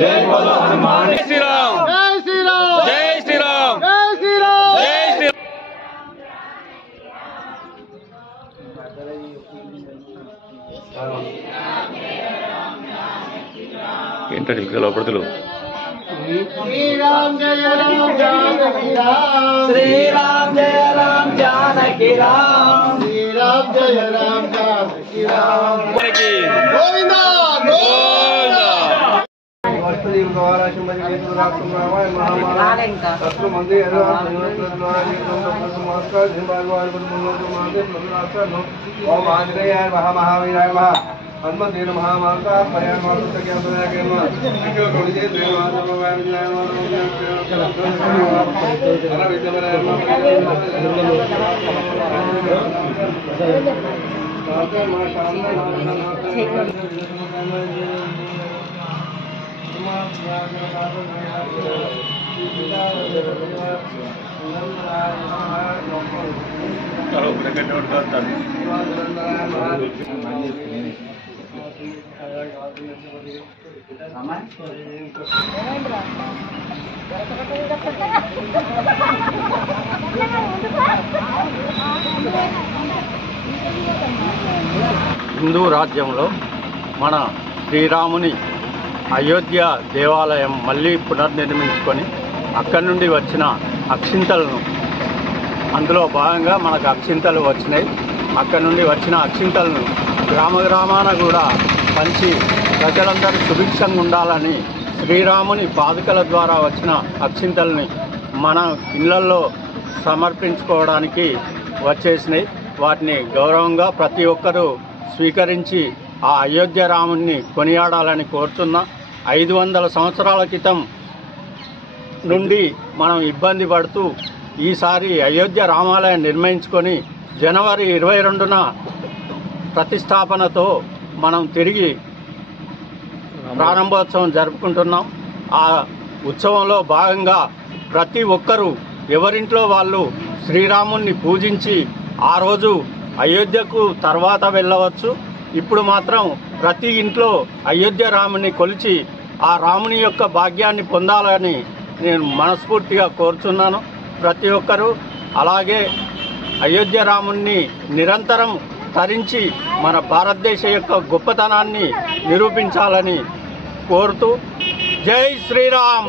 जय बोलो हनुमान। जय श्री राम। जय श्री राम। जय श्री राम। जय श्री राम। जय श्री ఏంటండి ఇక్కడ లోపడతలు श्रीराम जय राम जानकी राम। श्रीराम जय राम जानकी राम। श्रीराम जय राम जानकी राम। गोविंदा गोविंदा। महावीराय महा हनुमते महामाता హిందూ రాజ్యంలో మన శ్రీరాముని అయోధ్య దేవాలయం మళ్ళీ పునర్నిర్మించుకొని అక్కడి నుండి వచ్చిన అక్షింతలను, అందులో భాగంగా మనకు అక్షింతలు వచ్చినాయి. అక్కడి నుండి వచ్చిన అక్షింతలను గ్రామ గ్రామాన కూడా పంచి ప్రజలందరూ సుభిక్షంగా ఉండాలని శ్రీరాముని పాదుకల ద్వారా వచ్చిన అక్షింతల్ని మన ఇళ్లల్లో సమర్పించుకోవడానికి వచ్చేసినాయి. వాటిని గౌరవంగా ప్రతి ఒక్కరూ స్వీకరించి ఆ అయోధ్య రాముని కొనియాడాలని కోరుతున్నా. 500 సంవత్సరాల క్రితం నుండి మనం ఇబ్బంది పడుతూ ఈసారి అయోధ్య రామాలయం నిర్మించుకొని జనవరి 22న ప్రతిష్టాపనతో మనం తిరిగి ప్రారంభోత్సవం జరుపుకుంటున్నాం. ఆ ఉత్సవంలో భాగంగా ప్రతి ఒక్కరూ ఎవరింట్లో వాళ్ళు శ్రీరాముణ్ణి పూజించి ఆ రోజు అయోధ్యకు తర్వాత వెళ్ళవచ్చు. ఇప్పుడు మాత్రం ప్రతి ఇంట్లో అయోధ్య రాముని కొలిచి ఆ రాముని యొక్క భాగ్యాన్ని పొందాలని నేను మనస్ఫూర్తిగా కోరుచున్నాను. ప్రతి ఒక్కరూ అలాగే అయోధ్య రాముణ్ణి నిరంతరం తరించి మన భారతదేశ యొక్క గొప్పతనాన్ని నిరూపించాలని కోరుతూ జై శ్రీరామ్.